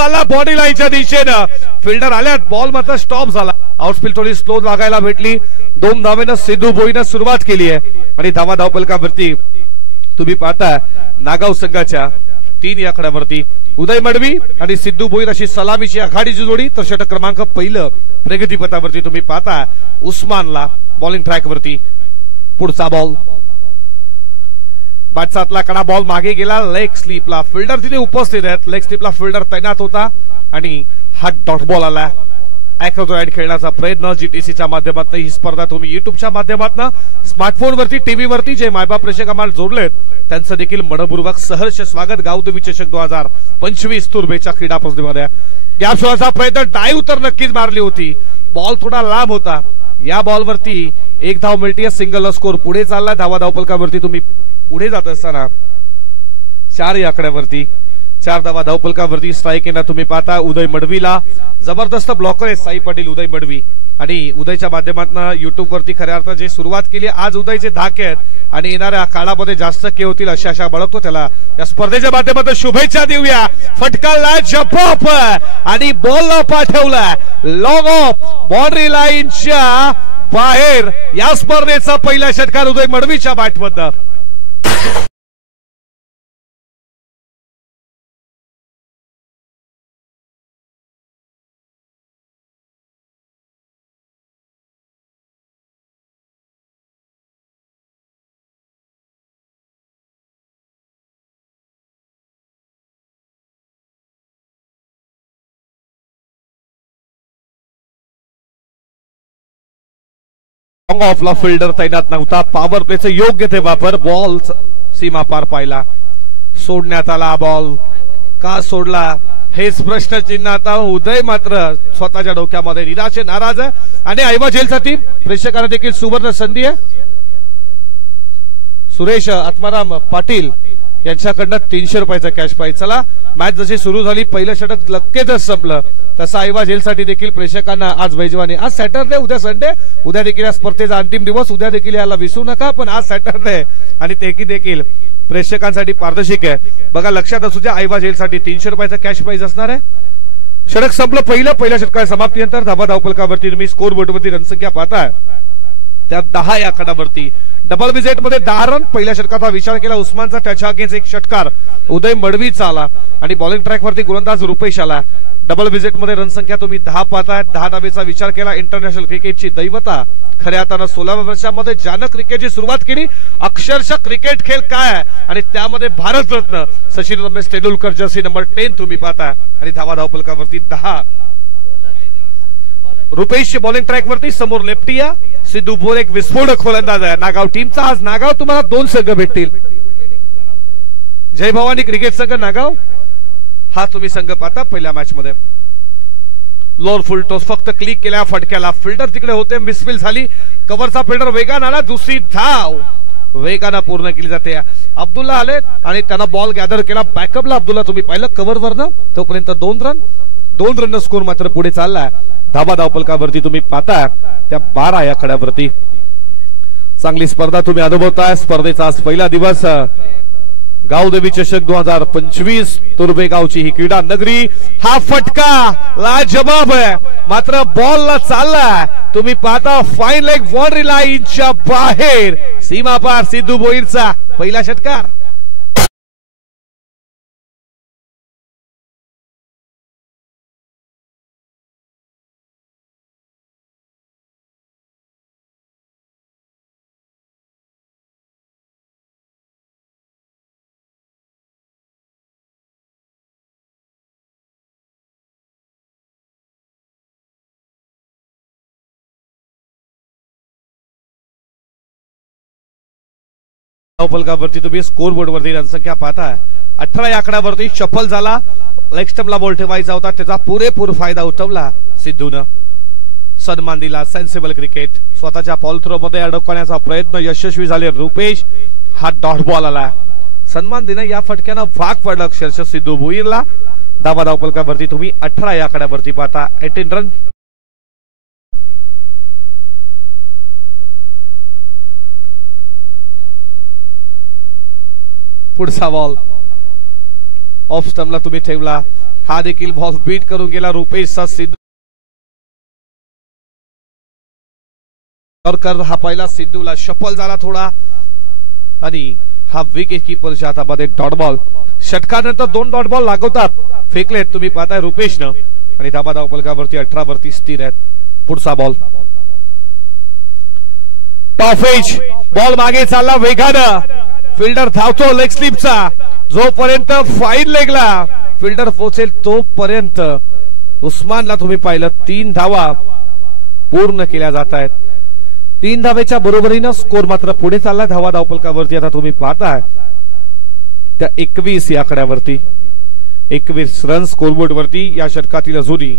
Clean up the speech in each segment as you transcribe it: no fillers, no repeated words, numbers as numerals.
चालला बॉडी लाईनच्या दिशेनं, फिल्डर आल्यात, बॉल मात्र स्टॉप झाला. आउटफील्ड थोडी स्लो लागायला भेटली. 2 धावेनं सिद्धू भोईनं सुरुवात केली आहे आणि धावा धावपलकावरती तुम्ही पाहता नागाव संघाच्या 3 या आकड्यावरती उदय मडवी आणि सिद्धू भोईर अशी सलामीची आघाडीची जोडी. तर षटक क्रमांक पहिलं प्रगतीपथावरती तुम्ही पाहता उस्मानला बॉलिंग ट्रॅकवरती. पुढचा बॉल बाटसातला कडा, बॉल मागे गेला लेग स्लिपला. फिल्डर तिथे उपस्थित आहेत, लेग स्लिपला फिल्डर तैनात होता आणि हा डॉट बॉल आला. ॲक्रोबॅट खेळण्याचा प्रयत्न जीटीसीच्या माध्यमातून ही स्पर्धा तुम्ही युट्यूबच्या माध्यमातून स्मार्टफोनवरती टीव्हीवरती जे मायबाप प्रेक्षक आम्हाला जोडलेत त्यांचं देखील मनपूर्वक सहर्ष स्वागत. गावदेवी चषक 2025 तुर्भेच्या क्रीडा परिषदेमध्ये या शोचा प्रयत्न, डाईव्ह तर नक्कीच मारली होती, बॉल थोडा लांब होता. या बॉलवरती 1 धाव मिळते, सिंगल स्कोर पुढे चालला. धावा धावपलकावरती तुम्ही पुढे जात असताना 4 या आकड्यावरती 4 धावा धावपलकावरती स्ट्राईक येणार तुम्ही पाहता उदय मडवीला. जबरदस्त ब्लॉकर आहे साई पाटील उदय मडवी आणि उदयच्या माध्यमातून युट्यूब वरती खऱ्या अर्थात जे सुरुवात केली. आज उदयचे धाके आहेत आणि येणाऱ्या काळामध्ये जास्त के होतील अशी आशा बाळगतो. त्याला या स्पर्धेच्या माध्यमातून शुभेच्छा देऊया. फटकाला जपॉप आणि बॉलला पाठवला लॉंग ऑफ बाउंड्री लाईनच्या बाहेर. या स्पर्धेचा पहिला षटकार उदय मडवीच्या बॅटमधनं. ऑफला फिल्डर तैनात नव्हता. पॉवर प्लेचं योग्य ते वापर, बॉल सीमा पार पाहिला, सोडण्यात आला. बॉल का सोडला हेच प्रश्नचिन्ह. आता उदय मात्र स्वतःच्या डोक्यामध्ये निराशे नाराज आहे आणि ऐवा जेलसाठी प्रेक्षकांना देखील सुवर्ण संधी आहे. सुरेश आत्माराम पाटील यांच्याकडनं 300 रुपयाचा कॅश प्राइज. चला मॅच जशी सुरू झाली पहिलं षटक लगेचच संपलं तसं ऐवा जेलसाठी देखील प्रेक्षकांना आज मेजवानी. आज सॅटरडे, उद्या संडे, उद्या देखील या स्पर्धेचा अंतिम दिवस, उद्या देखील याला विसरू नका. पण आज सॅटरडे आणि ते देखील प्रेक्षकांसाठी पारदर्शक आहे. बघा लक्षात असू द्या ऐवा जेलसाठी 300 रुपयाचा कॅश प्राइज असणार आहे. षटक संपलं पहिल्या षटकाच्या समाप्तीनंतर धावा धावपलकावरती तुम्ही स्कोर बोर्डवरती रणसंख्या पाहताय त्या 10 या आकड्यावरती. डबल विजेट मध्ये 10 रन. पहिल्या षटकाचा विचार केला उस्मानचा, त्याच्या अगेन्स्ट 1 षटकार उदय मडवीचा आला आणि बॉलिंग ट्रॅकवरती गोलंदाज रुपेश आला. डबल विजेट मध्ये रणसंख्या तुम्ही 10 पाहताय. 10 धावेचा विचार केला. इंटरनॅशनल क्रिकेटची दैवता खऱ्या अर्थानं 16व्या वर्षामध्ये ज्यानं क्रिकेटची सुरुवात केली. अक्षरशः क्रिकेट खेळ काय आहे आणि त्यामध्ये भारतरत्न सचिन रमेश तेंडुलकर जर्सी नंबर 10 तुम्ही पाहताय आणि धावा धावपलकावरती 10. रुपेश बॉलिंग ट्रॅकवरती, समोर लेफ्टिया. सिद्धू भोर एक विस्फोटक गोलंदाज आहे नागाव टीमचा. आज नागाव तुम्हाला 2 संघ भेटतील. जय भवानी क्रिकेट संघ नागाव हा तुम्ही संघ पाहता पहिल्या मॅच मध्ये. लोअर फुल टॉस फक्त क्लिक केल्या फटक्याला, फिल्डर तिकडे होते, मिसफिल झाली. कव्हरचा फिल्डर वेगानं आला, दुसरी धाव वेगानं पूर्ण केली जाते. अब्दुल्ला आले आणि त्यांना बॉल गॅदर केला. बॅकअपला अब्दुल्ला तुम्ही पाहिलं कव्हरवरनं, तोपर्यंत 2 रन. 2 रन स्कोर मात्र पुढे चाललाय. धावा धावपलकावरती तुम्ही पाहताय त्या 12 या खड्यावरती. चांगली स्पर्धा तुम्ही अनुभवताय. स्पर्धेचा आज पहिला दिवस. गावदेवी चषक 2025 तुर्भे गावची ही क्रीडा नगरी. हा फटका लाजवाब आहे मात्र बॉलला चालला तुम्ही पाहता फाईन लेग बाउंड्री लाईनच्या बाहेर. सीमा पार सिद्धू भोईरचा पहिला षटकार. धावपलकावरती तुम्ही स्कोर बोर्ड वरती रणसंख्या पाहताय. 18 या आकड्यावरती शफल झाला. लेग स्टंपला बॉल ठेवायचा होता, त्याचा पुरेपूर फायदा उठवला सिद्धूनं. सन्मान दिला. Sensible cricket. स्वतःच्या बॉल थ्रो मध्ये अडकवण्याचा प्रयत्न यशस्वी झाले रुपेश. हा डॉट बॉल आला. सन्मान देणं या फटक्यानं भाग पडला अक्षरशः सिद्धू भोईरला. धावा धावपलकावरती तुम्ही 18 या आकड्यावरती पाहता. 18 रन. पुढचा बॉल ऑफ स्टंपला तुम्ही ठेवला. हा देखील बॉल बीट करून गेला रुपेशचा सिद्धू हा पहिला सिद्धूला शफल झाला थोडा आणि हा विकेट कीपरच्या हातामध्ये डॉट बॉल. षटकानंतर 2 डॉट बॉल लागवतात फेकलेत तुम्ही पाहताय रुपेशनं आणि धाबा धावफलकावरती 18 वरती स्थिर आहेत. पुढचा बॉल टॉप एज बॉल मागे चालला वेगानं फिल्डर धावतो लेग स्लिपचा जोपर्यंत फाईन लेगला फिल्डर पोहोचेल तोपर्यंत उस्मानला तुम्ही पाहिलं 3 धावा पूर्ण केल्या जात आहेत. 3 धावेच्या बरोबरीनं स्कोर मात्र पुढे चालला धावा धावफलकावरती. आता तुम्ही पाहताय त्या 21 या आकड्यावरती 21 रन स्कोरबोर्ड वरती. या षटकातील अजूनही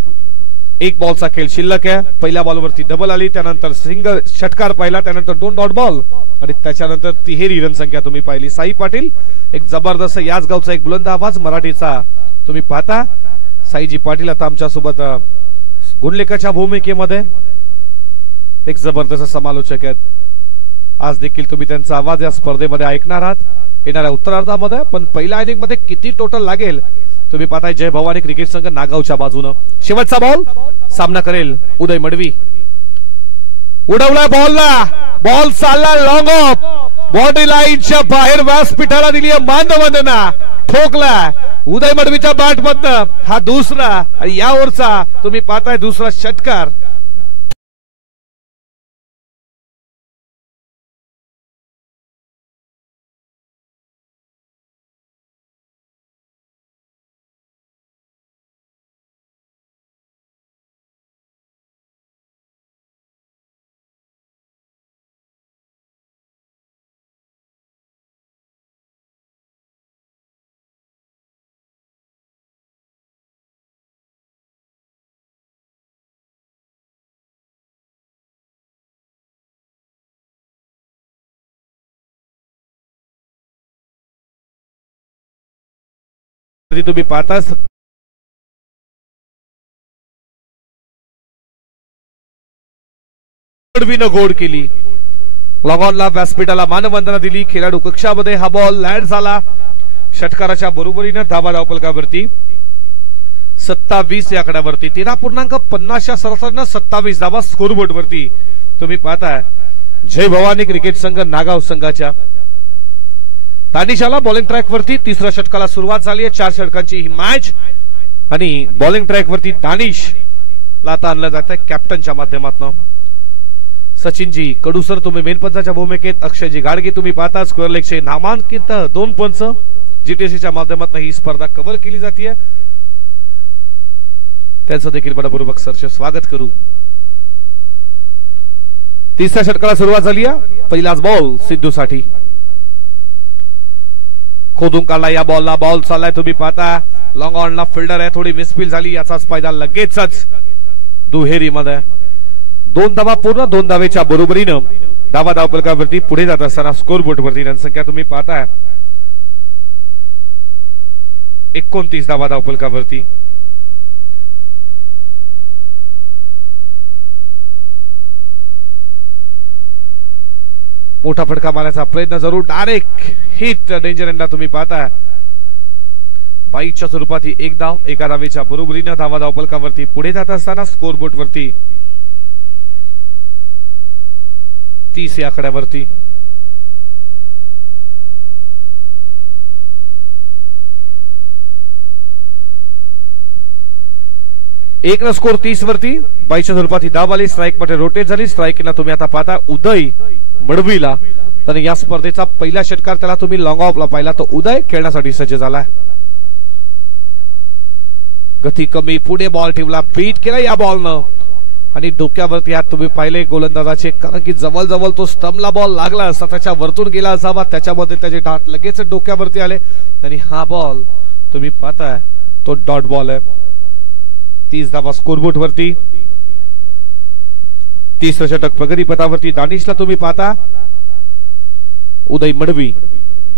1 बॉलचा खेळ शिल्लक आहे. पहिल्या बॉलवरती डबल आली त्यानंतर सिंगल षटकार पाहिला त्यानंतर 2 डॉट बॉल आणि त्याच्यानंतर तिहेरी रन संख्या तुम्ही पाहिली. साई पाटील एक जबरदस्त याच गावचा एक बुलंद आवाज मराठीचा तुम्ही पाहता. साईजी पाटील आता आमच्या सोबत गुणलेखाच्या भूमिकेमध्ये एक जबरदस्त समालोचक आहेत. आज देखील तुम्ही त्यांचा आवाज या स्पर्धेमध्ये ऐकणार आहात येणाऱ्या उत्तरार्धामध्ये. पण पहिल्या इनिंग मध्ये किती टोटल लागेल तुम्ही पाहताय. जय भवानी क्रिकेट संघ नागावच्या बाजूनं शेवटचा बॉल सामना करेल उदय मडवी. उडवला बॉलला बॉल चालला लॉंग ऑफ बॉडी लाईनच्या बाहेर व्यासपीठाला दिली मानवंदना ठोकला उदय मडवीच्या बॅट मधनं. हा दुसरा आणि या ओव्हरचा तुम्ही पाहताय दुसरा षटकार. तुम्ही पाहता गोड केली लॉंगॉनला व्यासपीठाला मानवंदना दिली. खेळाडू कक्षामध्ये हा बॉल लँड झाला. षटकाराच्या बरोबरीने धाबा धावफलकावरती 27 या आकड्यावरती 13.50 सरासरीनं 27 धावा स्कोरबोर्ड वरती तुम्ही पाहताय. जय भवानी क्रिकेट संघ नागाव संघाच्या दानिशाला बॉलिंग ट्रॅक वरती तिसऱ्या षटकाला सुरुवात झाली आहे. 4 षटकांची ही मॅच आणि बॉलिंग ट्रॅक वरती दानिशला आता आणलं जात आहे कॅप्टनच्या माध्यमातून. सचिनजी कडूसर तुम्ही मेनपंचाच्या भूमिकेत. अक्षयजी गाडगे तुम्ही पाहता स्क्वेअर लेगचे नामांकित 2 पंच जीटीसीच्या माध्यमातून ही स्पर्धा कव्हर केली जाते. त्यांचं देखील मनपूर्वक सरचे स्वागत करू. तिसऱ्या षटकाला सुरुवात झाली आहे. पहिलाच बॉल सिद्धूसाठी खोदून काढला. या बॉलला बॉल चाललाय तुम्ही पाहता. लॉंग ऑनला फिल्डर आहे थोडी मिसफील झाली याचाच फायदा लगेचच दुहेरी मध्ये 2 धावा पूर्ण 2 धावेच्या बरोबरीनं धावा धावफलकावरती पुढे जात असताना स्कोरबोर्ड वरती रनसंख्या तुम्ही पाहताय 29 धावा धावफलकावरती. मोठा फटका मारण्याचा प्रयत्न जरूर डायरेक्ट हिट डेंजर एंडला तुम्ही पाहताय. 22च्या स्वरूपात ही 1 धाव 1 धावेच्या बरोबरीनं धावा धावफलकावरती पुढे जात असताना स्कोरबोर्ड वरती 30 या आकड्यावरती. एक न स्कोर 30 वरती 22च्या स्वरूपात ही धाव आली. स्ट्राईक मध्ये रोटेट झाली. स्ट्राईकला तुम्ही आता पाहता उदय मडवीला. तर या स्पर्धेचा पहिला षटकार त्याला तुम्ही लॉंग ऑफला पाहिला तो उदय खेळण्यासाठी सज्ज झाला. गती कमी पुढे बॉल ठेवला बीट केला या बॉलनं आणि डोक्यावरती हात तुम्ही पाहिले गोलंदाजाचे. कारण की जवळ जवळ तो स्टंपला बॉल लागला असता त्याच्या वरतून गेला असावा. त्याच्यामध्ये त्याचे डाट लगेच डोक्यावरती आले आणि हा बॉल तुम्ही पाहताय तो डॉट बॉल आहे. 30 धावा स्कोरबोर्ड वरती. तिसरं षटक प्रगतीपथावरती. दानिशला तुम्ही पाहता उदय मडवी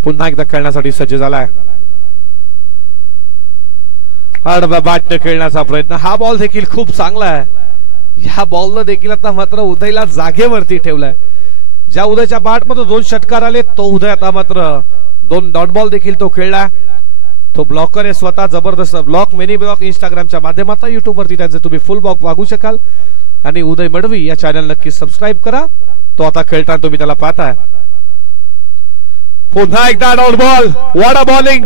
पुन्हा एकदा खेळण्यासाठी सज्ज झालाय. आडव्या बॅटने खेळण्याचा प्रयत्न. हा बॉल देखील खूप चांगला आहे. या बॉलनं देखील आता मात्र उदयला जागेवरती ठेवलाय. ज्या उदयच्या बॅट मध्ये 2 षटकार आले तो उदय आता मात्र 2 डॉट बॉल देखील तो खेळला. तो ब्लॉकर आहे स्वतः जबरदस्त ब्लॉक मिनी ब्लॉक इंस्टाग्रामच्या माध्यमातून युट्यूब वरती त्याचे तुम्ही फुल ब्लॉक वागू शकाल आणि उदय मडवी या चॅनल नक्की सबस्क्राईब करा. तो आता खेळताना तुम्ही त्याला पाहताय. पुन्हा एकदा dot ball what a bowling.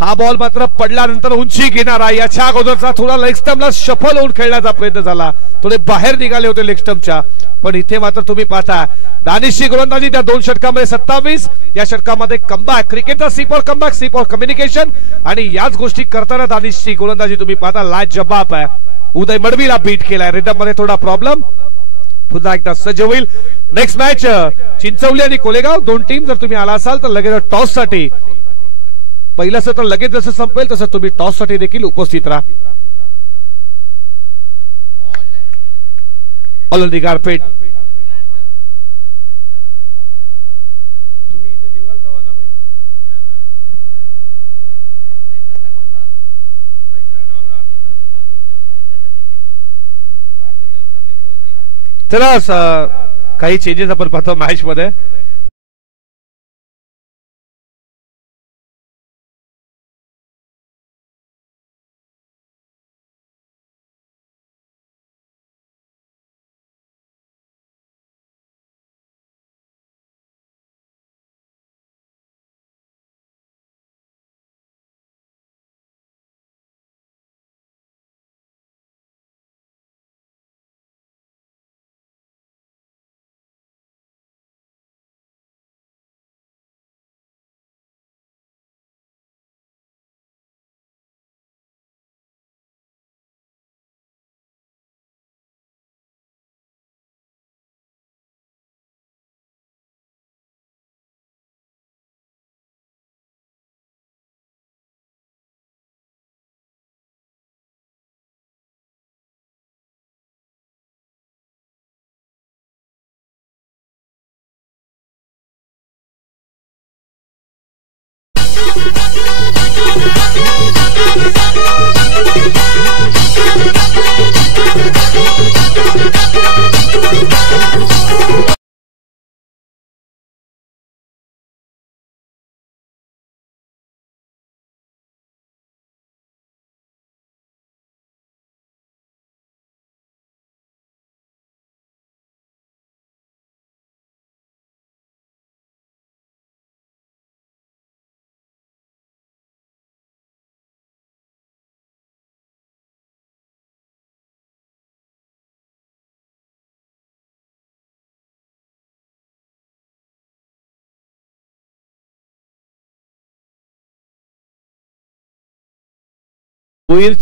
हा बॉल मात्र पडल्यानंतर उंची घेणारा याच्या अगोदरचा थोडा लेग स्टंपला शफल होऊन खेळण्याचा प्रयत्न झाला. थोडे बाहेर निघाले होते लेग स्टंपच्या पण इथे मात्र तुम्ही पाहता दानिशची गोलंदाजी त्या 2 षटकांमध्ये 27 या षटकामध्ये कमबॅक क्रिकेटचा सीपॉर कमबॅक सीपॉर कम्युनिकेशन आणि याच गोष्टी करताना दानिशची गोलंदाजी तुम्ही पाहता लाजवाब आहे. उदय मडवीला बीट केलाय. रिदम मध्ये थोडा प्रॉब्लेम. पुन्हा एकदा सज्ज होईल नेक्स्ट मॅच चिंचवली आणि कोलेगाव दोन टीम. जर तुम्ही आला असाल तर लगेच टॉस साठी पहिलं सत्र लगेच जसं संपेल तसं तुम्ही टॉस साठी देखील उपस्थित राहा. ऑलरेडी गारपेट तुम्ही इथे लिवाल तवा ना भाई. चला काही चेंजेस आपण पाहतो मॅच मध्ये.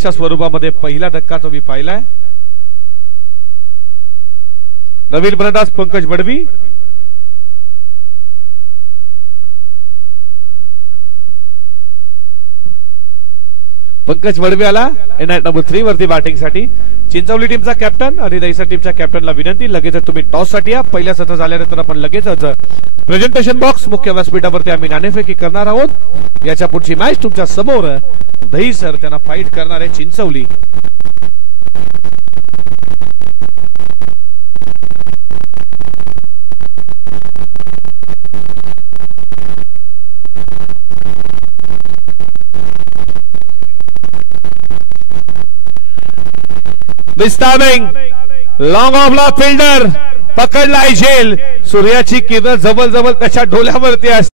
च्या स्वरूपामध्ये पहिला धक्का तुम्ही पाहिलाय. नवीन फलंदाज पंकज मडवी. पंकज मडवी आला नंबर 3 वरती बॅटिंग साठी. चिंचवली टीमचा कॅप्टन आणि दहिसर टीमच्या कॅप्टनला विनंती लगेच तुम्ही टॉस साठी या. पहिल्या सत्र झाल्यानंतर आपण लगेचच प्रेझेंटेशन बॉक्स मुख्य व्यासपीठावरती आम्ही नाणेफेकी करणार आहोत. याच्या पुढची मॅच तुमच्या समोर दहिसर त्यांना फाईट करणार आहे चिंचवली. मिस्टामिंग लॉंग ऑफला फिल्डर पकडलाय झेल. सूर्याची किरण जवळ जवळ त्याच्या डोल्यावरती असते.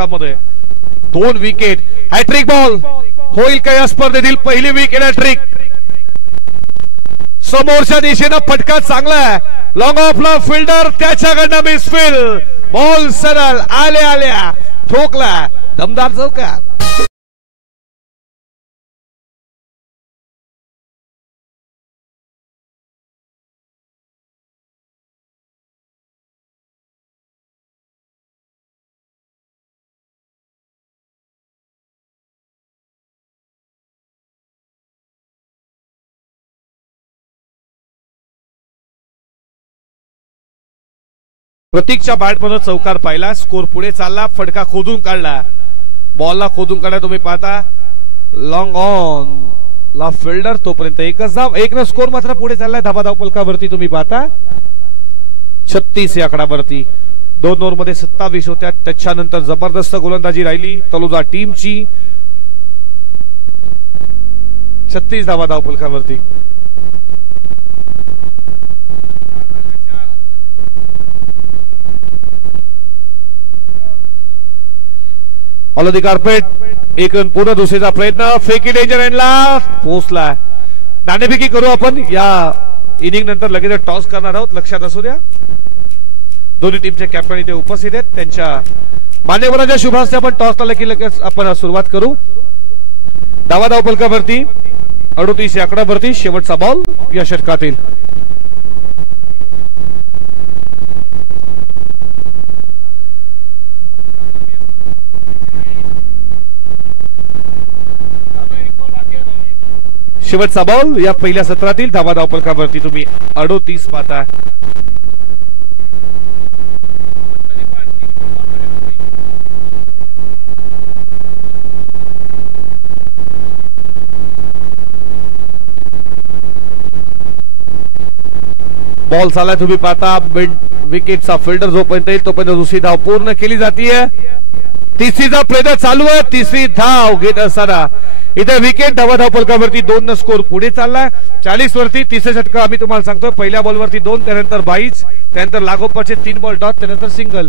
मध्ये 2 विकेट. हॅट्रिक बॉल होईल का या स्पर्धेतील पहिली विकेट हॅट्रिक. समोरच्या दिशेनं फटका चांगला आहे. लॉंग ऑफला फिल्डर त्याच्याकडनं मिसफिल. बॉल सरळ आल्या ठोकला दमदार चौकार. प्रतीकच्या बॅटमध्ये चौकार पाहिला. स्कोर पुढे चालला. फटका खोदून काढला. बॉलला खोदून काढला. तुम्ही पाहता लॉंग ऑन ला फिल्डर तोपर्यंत एकच धाव. 1 स्कोर मात्र पुढे चाललाय धाबा धावपलकावरती. तुम्ही पाहता 36 या आकडावरती. 2 ओव्हरमध्ये 27 होत्या. त्याच्यानंतर जबरदस्त गोलंदाजी राहिली तलोजा टीमची. 36 धावा धावपलकावरती. All the carpet. एक रन पूर्ण. दुसरीचा प्रयत्न. फेकी डेंजर एंडला पोहोचला. नाणेफेकी करू आपण या इनिंग नंतर. लगेच टॉस करणार आहोत. लक्षात असू द्या दोन्ही टीमचे कॅप्टन इथे उपस्थित आहेत. त्यांच्या मान्यवरांच्या शुभ हस्ते आपण टॉसला लगेच आपण सुरुवात करू. धावा धावपलकावरती 38 या आकड्यावरती शेवटचा बॉल या षटकातील. शेवटचा बॉल या पहिल्या सत्रातील. धावा धावपलकावरती तुम्ही 38 पाहता. बॉल चाललाय. तुम्ही पाहता विकेटचा फिल्डर जोपर्यंत येईल तोपर्यंत दुसरी धाव पूर्ण केली जाते. तिसरीचा प्रयत्न चालू आहे. तिसरी धाव घेत असताना इथे विकेट. धावा धावपलकावरती 2 स्कोर पुढे चाललाय 40 वरती. तिसरे षटक आम्ही तुम्हाला सांगतोय. पहिल्या बॉलवरती 2, त्यानंतर 22, त्यानंतर लागोपाठचे 3 बॉल डॉट, त्यानंतर सिंगल.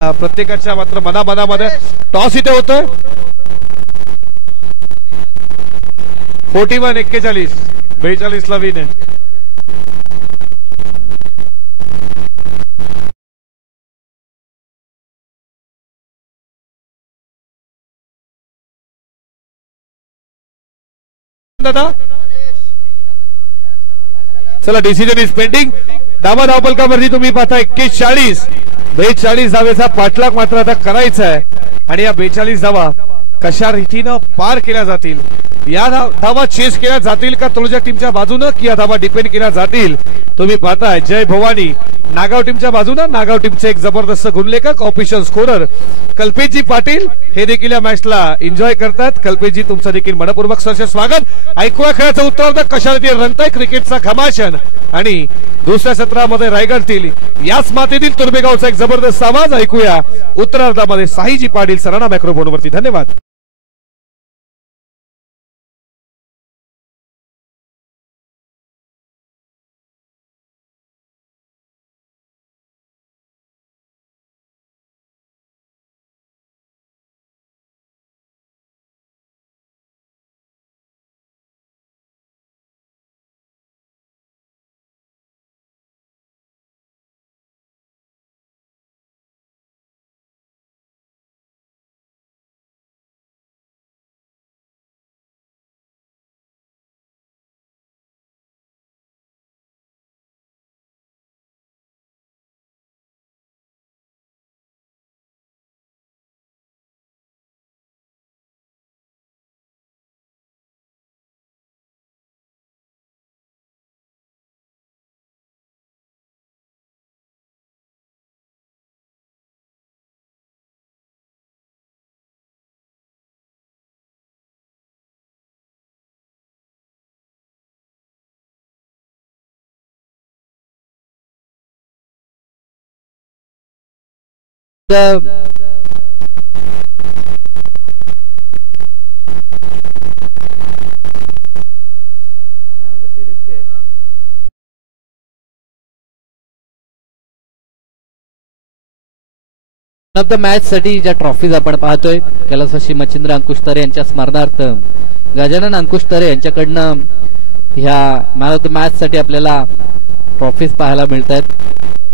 प्रत्येकाच्या मात्र मनामध्ये टॉस इथे होतोय. 41-41 42 ला विन आहे. दादा चला डिसिजन इज पेंडिंग. धावा धावपलकावरती तुम्ही पाहता 41-40. 42 धावेचा पाठलाग मात्र आता करायचा आहे. आणि या 42 धावा कशा रीतीनं पार केल्या जातील. या धावा चेस केल्या जातील का तलोजा टीमच्या बाजूनं, की या धावा डिपेंड केल्या जातील. तुम्ही पाहताय जय भवानी नागाव टीमच्या बाजूनं. नागाव टीमचे एक जबरदस्त गुणलेखक ऑफिशियल स्कोरर कल्पेशजी पाटील हे देखील या मॅचला एन्जॉय करतात. कल्पेशजी तुमचं देखील मनपूर्वक सहर्ष स्वागत. ऐकूया खेळाचं उत्तरार्ध कशा रीतीने रंगताय क्रिकेटचा घमाशन. आणि दुसऱ्या सत्रामध्ये रायगडतील याच मातेतील तुर्बेगावचा एक जबरदस्त आवाज ऐकूया उत्तरार्धामध्ये साहीजी पाटील सरांना मायक्रोफोनवरती. धन्यवाद. ऑफ द मॅच साठी ज्या ट्रॉफीज आपण पाहतोय कैलासवासी मच्छिंद्र अंकुश तरे यांच्या स्मरणार्थ गजानन अंकुश तरे यांच्याकडनं ह्या मॅन ऑफ द मॅच साठी आपल्याला ट्रॉफीज पाहायला मिळत आहेत.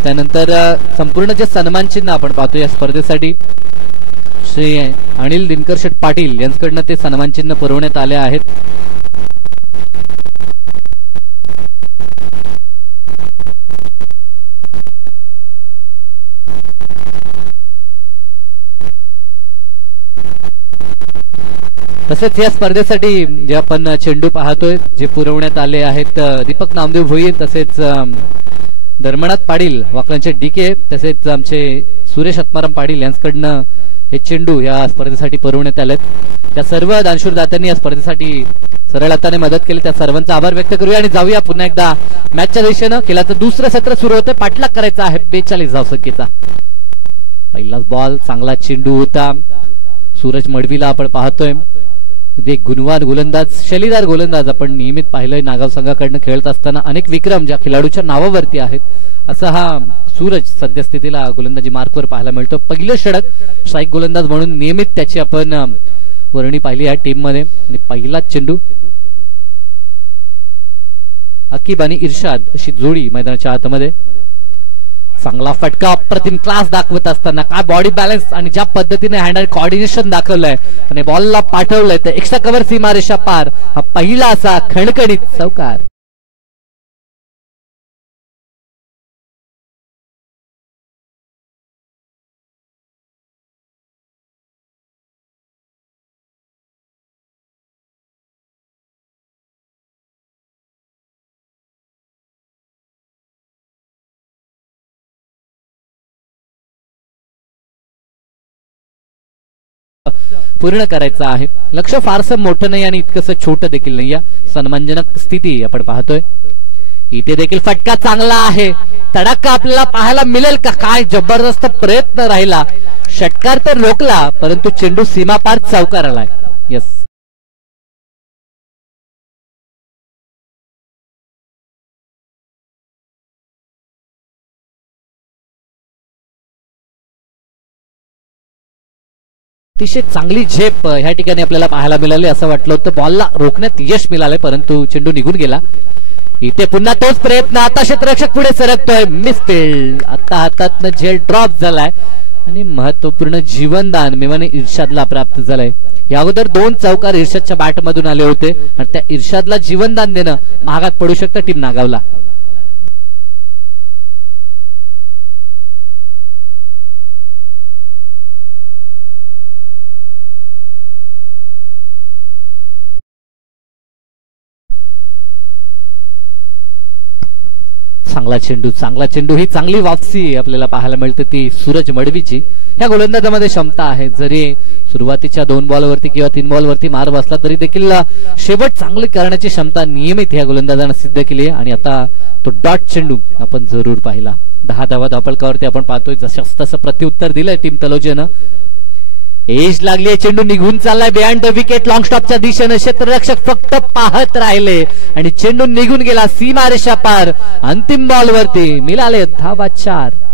त्यानंतर संपूर्ण जे सन्मान चिन्ह आपण पाहतो या स्पर्धेसाठी श्री अनिल दिनकर शेठ पाटील यांच्याकडनं ते सन्मान चिन्ह पुरवण्यात आले आहेत. तसेच या स्पर्धेसाठी जे आपण चेंडू पाहतोय जे पुरवण्यात आले आहेत दीपक नामदेव भोई, तसेच धर्मनाथ पाटील वाकलांचे डीके, तसेच आमचे सुरेश आत्माराम पाटील यांच्याकडनं हे चेंडू या स्पर्धेसाठी पुरवण्यात आलेत. त्या सर्व दानशूर दात्यांनी या स्पर्धेसाठी सरळ हाताने मदत केली, त्या सर्वांचा आभार व्यक्त करूया आणि जाऊया पुन्हा एकदा मॅचच्या दिशेनं. खेळाचं दुसरं सत्र सुरू होतं. पाठलाग करायचा आहे 42 धावसंख्येचा. पहिलाच बॉल, चांगला चेंडू होता. सूरज मडवीला आपण पाहतोय, एक गुणवान गोलंदाज, शैलीदार गोलंदाज आपण नियमित पाहिलंय नागाव संघाकडनं खेळत असताना. अनेक विक्रम ज्या खेळाडूच्या नावावरती आहेत असा हा सूरज सद्यस्थितीला गोलंदाजी मार्कवर पाहायला मिळतो. पहिलं षटक स्ट्राईक गोलंदाज म्हणून नियमित त्याची आपण वर्णी पाहिली आहे टीम मध्ये. आणि पहिलाच चेंडू, अकीब आणि इर्शाद अशी जोडी मैदानाच्या आतमध्ये. चांगला फटका, अप्रतिम क्लास दाखवत असताना काय बॉडी बॅलन्स आणि ज्या पद्धतीने हँड अँड कॉर्डिनेशन दाखवलंय आणि बॉलला पाठवलंय तर एक्स्ट्रा कव्हर सीमारेषा पार. हा पहिला असा खणखणीत चौकार. पूर्ण करायचा आहे. लक्ष फारसं मोठं नाही आणि इतकंसं छोटं देखील नाही. या सन्मानजनक स्थिती आपण पाहतोय. इथे देखील फटका चांगला आहे. तडाखा आपल्याला पाहायला मिळेल का? काय जबरदस्त प्रयत्न राहिला. षटकार तर रोखला परंतु चेंडू सीमापार चौकार आलाय. यस, अतिशय चांगली झेप ह्या ठिकाणी आपल्याला पाहायला मिळाली. असं वाटलं होतं बॉलला रोखण्यात यश मिळाले परंतु चेंडू निघून गेला. इथे पुन्हा तोच प्रयत्न. आता क्षेत्ररक्षक पुढे सरकतोय. मिसफील्ड. आता हातातनं झेल ड्रॉप झालाय आणि महत्वपूर्ण जीवनदान मेवाने इर्शादला प्राप्त झालंय. या अगोदर 2 चौकार इर्शादच्या बॅट मधून आले होते आणि त्या इर्शादला जीवनदान देणं महागात पडू शकतं टीम नागावला. चांगला चेंडू ही चांगली वापसी आपल्याला पाहायला मिळते ती सूरज मडवीची. ह्या गोलंदाजामध्ये क्षमता आहे. जरी सुरुवातीच्या 2 बॉलवरती किंवा 3 बॉलवरती मार बसला तरी देखील शेवट चांगली करण्याची क्षमता नियमित ह्या गोलंदाजानं सिद्ध केली आहे. आणि आता तो डॉट चेंडू आपण जरूर पाहिला. 10 धावा धावफलकावरती आपण पाहतोय. जसं तसं प्रत्युत्तर दिलंय टीम तलोजेनं. एज लागली, चेंडू निघून चाललाय बिहाइंड द विकेट लॉंग स्टॉपच्या दिशेने. क्षेत्ररक्षक फक्त पाहत राहिले आणि चेंडू निघून गेला सीमारेषा पार. अंतिम बॉल वरती मिळाले धावा 4.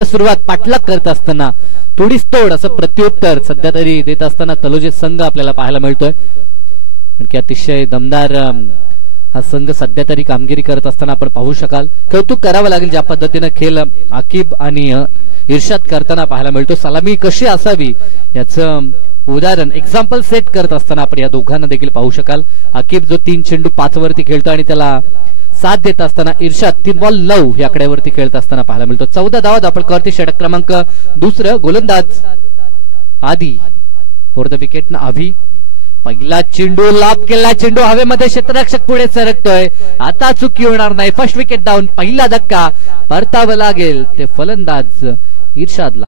सुरुवात पाठलाग करत असताना थोडीच तोड असं प्रत्युत्तर सध्या तरी देत असताना तलोजे संघ आपल्याला पाहायला मिळतोय. आणखी अतिशय दमदार हा संघ सध्या तरी कामगिरी करत असताना आपण पाहू शकाल. कौतुक करावं लागेल ज्या पद्धतीने खेळ आकिब आणि इर्शाद करताना पाहायला मिळतो. सलामी कशी असावी याचं उदाहरण एक्झाम्पल सेट करत असताना आपण या दोघांना देखील पाहू शकाल. आकिब जो 3 चेंडू 5 वरती खेळतो आणि त्याला साथ देत असताना इर्शाद 3 बॉल 9 या आकड्यावरती खेळत असताना पाहायला मिळतो. 14 धावा धापळकरती षटक क्रमांक दुसरं. गोलंदाज आधी फोर द विकेट ना अभि. पहिला चेंडू लाभ केला, चेंडू हवेमध्ये क्षेत्ररक्षक पुढे सरकतोय. आता चुकी होणार नाही. First wicket down. पहिला धक्का परतावं लागेल ते फलंदाज इर्शादला.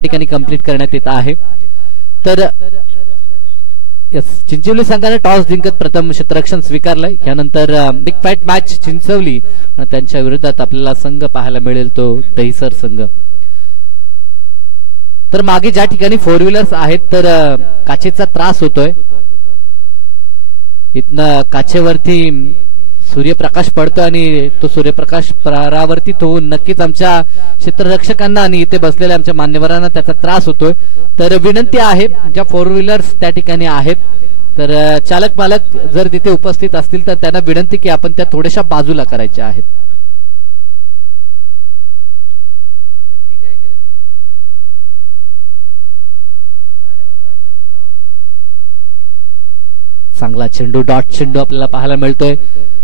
ठिकाणी कंप्लीट करण्यात येत आहे. तर चिंचवली संघाने टॉस जिंकत प्रथम क्षेत्ररक्षण स्वीकारलंय. यानंतर बिग फाईट मॅच चिंचवली आणि त्यांच्या विरोधात आपल्याला संघ पाहायला मिळेल तो दहिसर संघ. तर मागे ज्या ठिकाणी 4 व्हीलर्स आहेत तर काचेचा त्रास होतोय. इथनं काचेवरती सूर्यप्रकाश पडतो आणि तो सूर्यप्रकाश परावर्तित होऊन नक्कीच आमच्या क्षेत्ररक्षकांना आणि इथे बसलेल्या आमच्या मान्यवरांना त्याचा त्रास होतोय. तर विनंती आहे ज्या 4 व्हीलर्स त्या ठिकाणी आहेत तर चालक मालक जर तिथे उपस्थित असतील तर त्यांना विनंती की आपण त्या थोड्याशा बाजूला करायच्या आहेत. चांगला चेंडू डॉट चेंडू आपल्याला पाहायला मिळतोय.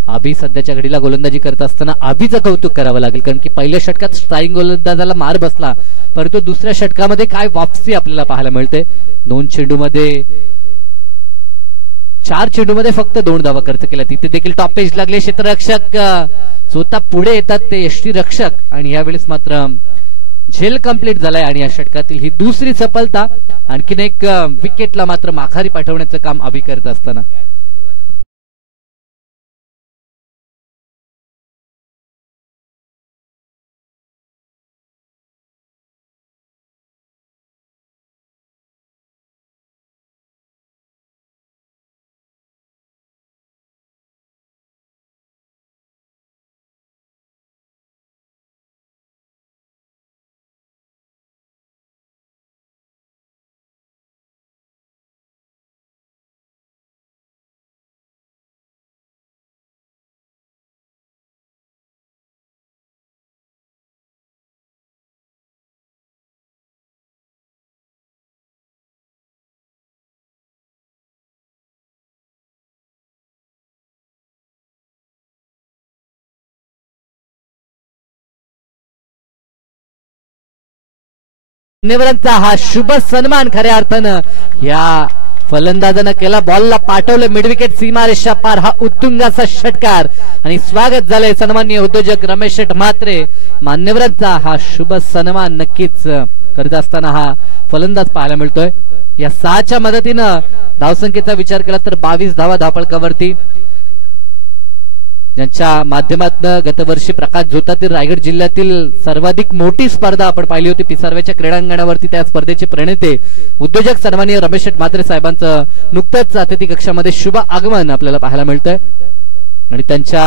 अभि सध्याच्या घडीला गोलंदाजी करत असताना अभिचं कौतुक करावं लागेल कारण की पहिल्या षटकात स्ट्राईक गोलंदाजाला मार बसला परंतु दुसऱ्या षटकामध्ये काय वापसी आपल्याला पाहायला मिळते. 4 चेंडूमध्ये फक्त 2 धावा खर्च केल्या. तिथे देखील टॉप पेज लागले. क्षेत्ररक्षक स्वतः पुढे येतात ते यष्टीरक्षक आणि यावेळेस मात्र झेल कंप्लीट झालाय आणि या षटकातील ही दुसरी सफलता. आणखीन एक विकेटला मात्र माघारी पाठवण्याचं काम अभि करत असताना मान्यवरांचा हा शुभ सन्मान खऱ्या अर्थानं या फलंदाजानं केला. बॉलला पाठवलं मिड विकेट सीमारेषा पार. हा उत्तुंगाचा षटकार आणि स्वागत झालंय सन्माननीय उद्योजक रमेश शेठ म्हात्रे. मान्यवरांचा हा शुभ सन्मान नक्कीच करत असताना हा फलंदाज पाहायला मिळतोय. या 6च्या मदतीनं धावसंख्येचा विचार केला तर 22 धावा धापळकावरती ज्यांच्या माध्यमातून गतवर्षी प्रकाश झोतातील रायगड जिल्ह्यातील सर्वाधिक मोठी स्पर्धा आपण पाहिली होती पिसारव्याच्या क्रीडांगणावरती. त्या स्पर्धेचे प्रणेते उद्योजक सन्माननीय रमेश शेठ म्हात्रे साहेबांचं नुकतंच अतिथी कक्षामध्ये शुभ आगमन आपल्याला पाहायला मिळतंय आणि त्यांच्या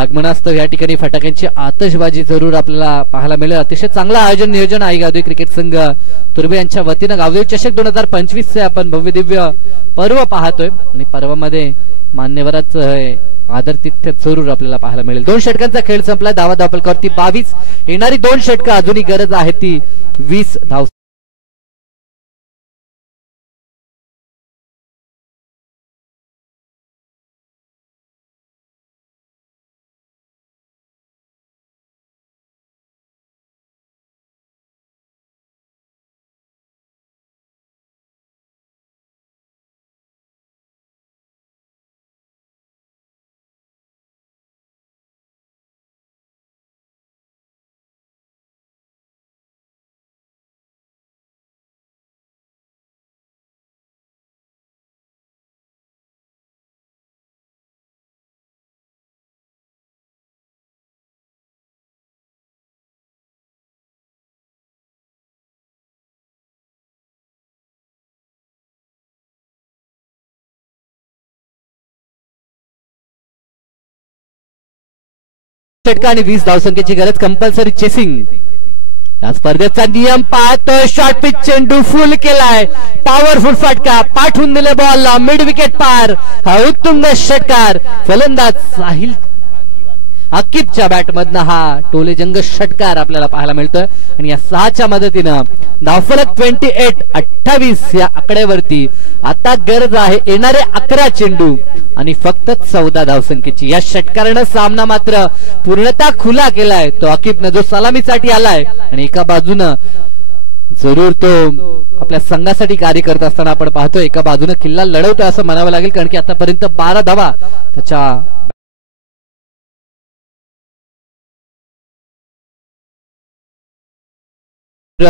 आगमनास्तव या ठिकाणी फटाक्यांची आतषबाजी जरूर आपल्याला पाहायला मिळेल. अतिशय चांगलं आयोजन नियोजन आहे गावदेवी क्रिकेट संघ तुर्बे यांच्या वतीनं. गावदेवी चषक 2025 चे आपण भव्य दिव्य पर्व पाहतोय आणि पर्वामध्ये मान्यवराचं आदरातिथ्य जरूर आपल्याला पाहायला मिळेल. 2 षटकांचा खेळ संपला. धावा धापलकावरती 22. येणारी 2 षटकं अजूनही गरज आहे ती 20 धाव. षटकार आणि 20 धावसंख्येची गरज. कंपल्सरी चेसिंग या स्पर्धेचा नियम पाहतोय. शॉर्ट पिच चेंडू फुल केलाय. पॉवरफुल फटका पाठवून दिले बॉलला मिड विकेट पार. हा उत्तुंग षटकार. फलंदाज साहिल आकिबच्या बॅटमधनं हा टोलेजंग षटकार आपल्याला पाहायला मिळतोय. आणि या 6च्या मदतीनं धावफलक 28-28 या आकड्यावरती आता गरज आहे येणारे 11 चेंडू आणि फक्त 14 धावसंख्येची. या षटकारानं सामना मात्र पूर्णतः खुला केलाय. तो आकिबनं जो सलामीसाठी आलाय आणि एका बाजूनं जरूर तो आपल्या संघासाठी कार्य करत असताना आपण पाहतो एका बाजूनं किल्ला लढवतोय असं म्हणावं लागेल. कारण की आतापर्यंत 12 धावा त्याच्या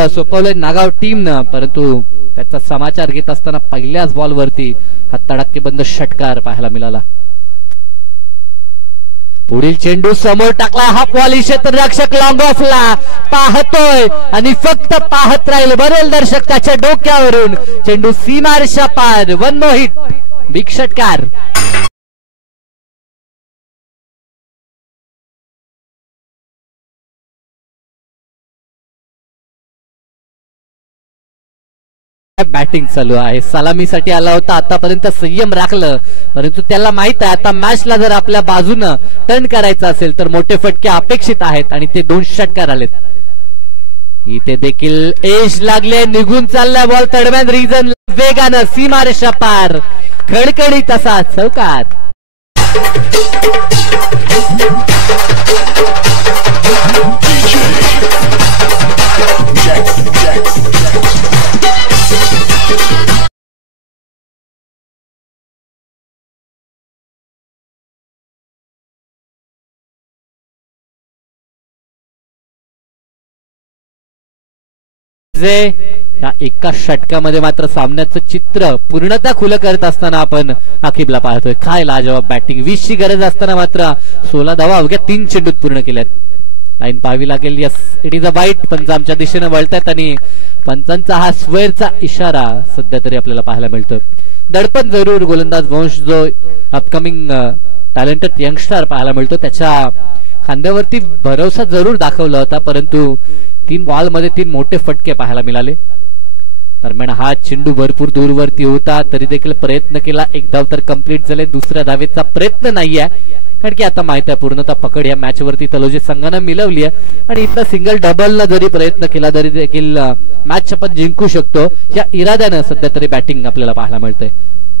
सोपवलंय नागाव टीमनं. परंतु त्याचा समाचार घेत असताना पहिल्याच बॉलवरती हा तडक्केबंद षटकार पाहायला मिळाला. पुढील चेंडू समोर टाकला. हा बॉल क्षेत्ररक्षक लॉंग ऑफला पाहतोय आणि फक्त पाहत राहील. बरेल दर्शक त्याच्या डोक्यावरून. चेंडू सीमारेषा पार. 1 नो हिट. बिग षटकार. बॅटिंग चालू आहे. सलामीसाठी आला होता. आतापर्यंत संयम राखलं परंतु त्याला माहित आहे आता मॅचला जर आपल्या बाजूनं टर्न करायचं असेल तर मोठे फटके अपेक्षित आहेत आणि ते 2 षटकार आलेत. इथे देखील एज लागले. निघून चाललाय बॉल तडम्यान रिजन वेगानं सीमारेषा पार. खडखडीत असा चौकार. या एका षटकामध्ये मात्र सामन्याचं चित्र पूर्णतः खुलं करत असताना आपण आकिबला पाहतोय. काय लाजवाब बॅटिंग. 20 ची गरज असताना मात्र 16 धावा अवघ्या 3 चेंडूत पूर्ण केल्यात. लाईन पाहावी लागेल. यस इट इज अ वाईट. पंच आमच्या दिशेने वळतायत आणि पंचांचा हा स्क्वेअरचा इशारा सध्या तरी आपल्याला पाहायला मिळतोय. दडपण जरूर गोलंदाज वंश जो अपकमिंग टॅलेंटेड यंगस्टर पाहायला मिळतो त्याच्या खांद्यावरती भरोसा जरूर दाखवला होता परंतु 3 बॉलमध्ये 3 मोठे फटके पाहायला मिळाले. दरम्यान हा चेंडू भरपूर दूरवरती होता तरी देखील प्रयत्न केला. 1 धाव तर कंप्लीट झाले. दुसऱ्या धावेचा प्रयत्न नाहीये कारण की आता माहित आहे पूर्णतः पकड या मॅच वरती तलोजी संघानं मिळवली आहे आणि इथं सिंगल डबलला जरी प्रयत्न केला तरी देखील मॅच आपण जिंकू शकतो या इराद्यानं सध्या तरी बॅटिंग आपल्याला पाहायला मिळतंय.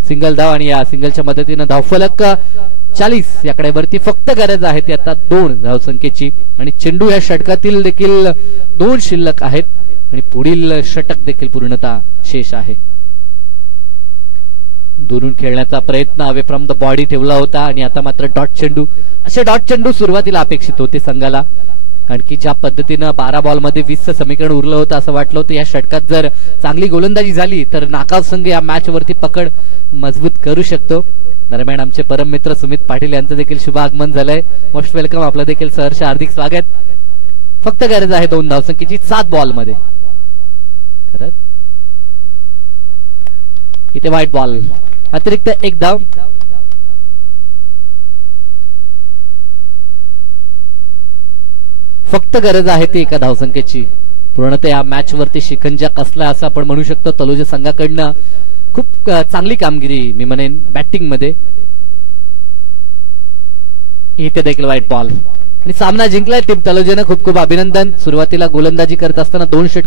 सिंगल धाव आणि या सिंगलच्या मदतीनं धावफलक 40 याकडे वरती फक्त गरज आहे ती आता 2 धावसंख्येची आणि चेंडू या षटकातील देखील 2 शिल्लक आहेत आणि पुढील षटक देखील पूर्णतः शेष आहे. दुरून खेळण्याचा प्रयत्न अवे फ्रॉम द बॉडी ठेवला होता आणि आता मात्र डॉट चेंडू. असे डॉट चेंडू सुरुवातीला अपेक्षित होते संघाला कारण की ज्या पद्धतीनं 12 बॉलमध्ये 20चं समीकरण उरलं होतं असं वाटलं होतं या षटकात जर चांगली गोलंदाजी झाली तर नाकाव संघ या मॅच वरती पकड मजबूत करू शकतो. दरम्यान आमचे परम मित्र सुमित पाटील यांचं देखील शुभ आगमन झालंय. Most welcome. आपलं देखील सहर्ष हार्दिक स्वागत. फक्त गरज आहे 2 धावसंख्येची 7 बॉलमध्ये. खरंच इथे व्हाईट बॉल अतिरिक्त 1 धाव. फक्त गरज आहे ती 1 धावसंख्येची. पूर्णतः या मॅच वरती शिखंजा कसला असं आपण म्हणू शकतो. तलोजा संघाकडनं खूप चांगली कामगिरी मी म्हणेन बॅटिंग मध्ये. इथे देखील व्हाईट बॉल आणि सामना जिंकलाय टीम तलोजानं. खूप खूप अभिनंदन. सुरुवातीला गोलंदाजी करत असताना 2 षटकार